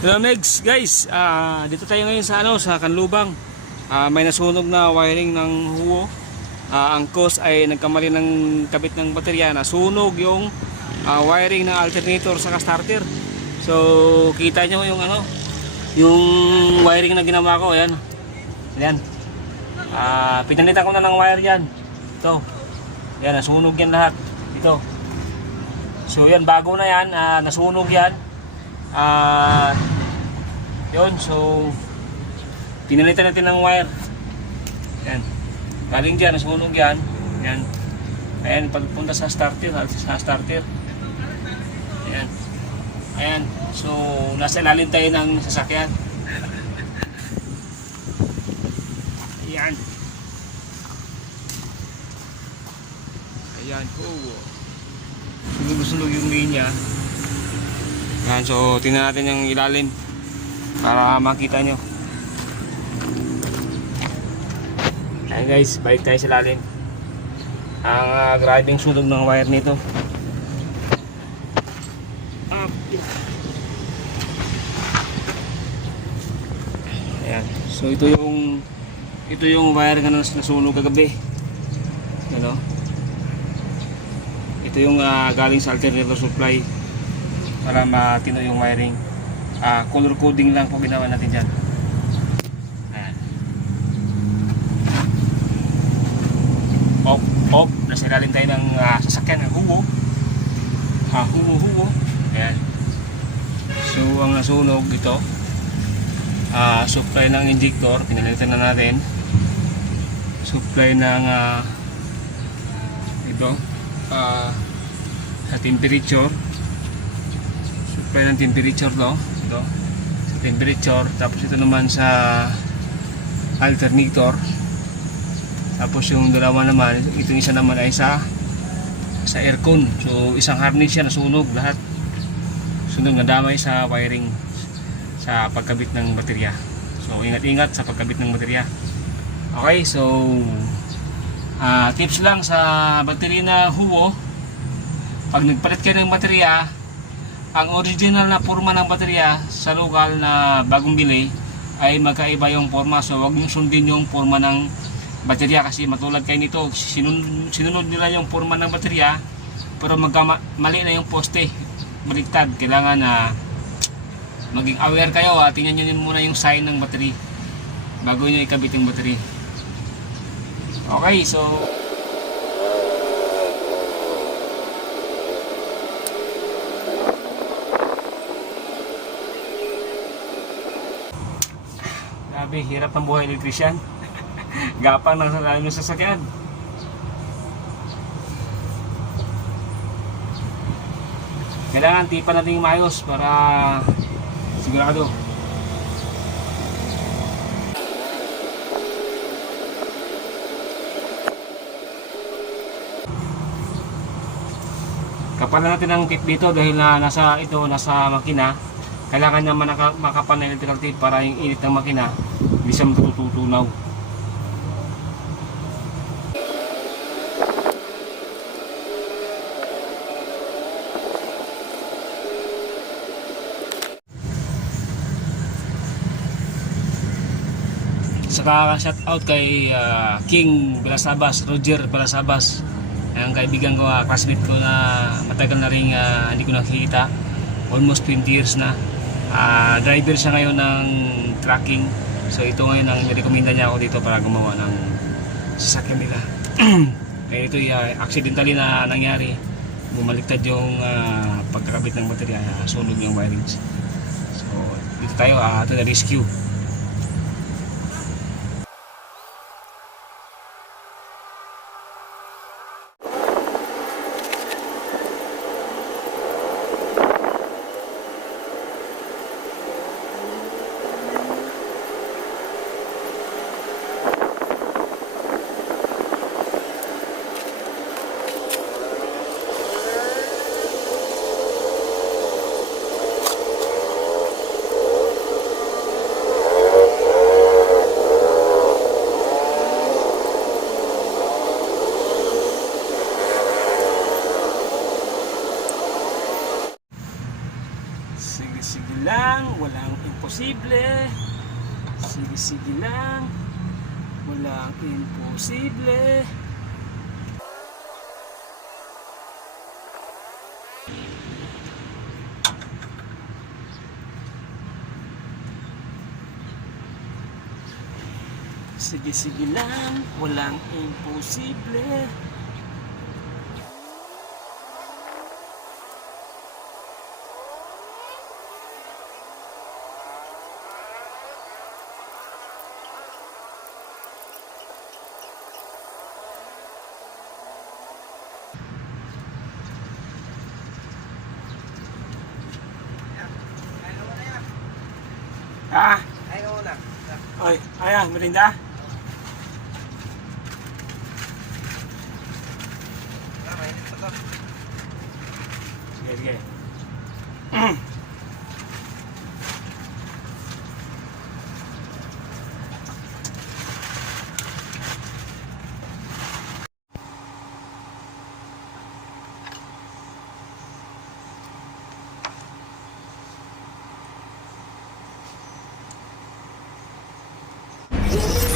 Hello Megs, guys, ah, dito tayo ngayon sa ano sa Kanlubang. Ah, may nasunog na wiring ng huwo. Ah, ang cause ay nagkamali ng kabit ng baterya, nasunog yung ah, wiring ng alternator sa starter. So, kita nyo yung ano, yung wiring na ginawa ko, ayan. Ayan. Ah, pinalitan ko na ng wire yan. Ito. Yan, nasunog yan lahat. Ito. So, yan, bago na yan, ah, nasunog yan. Ah, yun, so pinalitan natin ng wire. Yan. Galing diyan, nasunog yan. Yan. Ayan, pagpunta sa starter, sa starter. Ayan. Ayan. So, nasa ilalim tayo ng sasakyan. Ayan. Ayan. Oh. Sunog-sunog yung linya. Yan, so tingnan natin yung ilalim para makita nyo. Ayan guys, balik tayo sa ilalim. Ang uh, grabing sunog ng wire nito. Ayan. So ito yung ito yung wire nas- nasunog kagabi. Ano? Ito yung ah, galing sa alternator supply para matino yung wiring. Ah, color coding lang po ginawa natin dyan. Ayan. Off, off. Nasa ilalim tayo ng ah, sasakyan ng huwo. Ah, huwo, huwo. Ayan. So, ang nasunog ito, ah, supply ng injector, pinalitan na natin. Supply ng ah, ito, ah, sa temperature, supply ng temperature no ito sa temperature. Tapos ito naman sa alternator. Tapos yung dalawa naman itong isa naman ay sa sa aircon. So isang harness siya nasunog lahat. Sunog na damay sa wiring sa pagkabit ng baterya. So ingat ingat sa pagkabit ng baterya. Okay so ah, tips lang sa baterya na huwo pag nagpalit kayo ng baterya ang original na forma ng baterya sa lokal na bagong bili ay magkaiba yung forma. So wag niyo sundin yung forma ng baterya kasi matulad kayo nito sinun, sinunod nila yung forma ng baterya pero magka mali na yung poste. Baliktad. Kailangan na maging aware kayo ha. tingnan nyo muna yung sign ng battery bago nyo ikabit yung battery. Okay so Grabe, hirap ng buhay electrician. Gapang ng salamin ng sasakyan. Kailangan tipan natin yung maayos para sigurado. Kapalan natin ang tip dito dahil na nasa ito nasa makina kailangan niya manaka, makapal na electrical tape para yung init ng makina hindi siya matututunaw Saka shout out kay ah, King Belasabas, Roger Belasabas. Ang kaibigan ko, ah, classmate ko na matagal na rin ah, hindi ko nakikita. Almost 20 years na. Ah, driver siya ngayon ng trucking. So ito ngayon ang nirekomenda niya ako dito para gumawa ng sasakyan nila. Kaya ito uh, accidentally na nangyari. Bumaliktad yung ah, pagkakabit ng baterya, uh, sunog yung wirings. So dito tayo, uh, ito na rescue. Imposible. Sige, sige lang, walang imposible. Sige, sige lang, walang imposible. Ah, Ay, oo na. oy, ayan, merinda. Sige, sige. Yeah.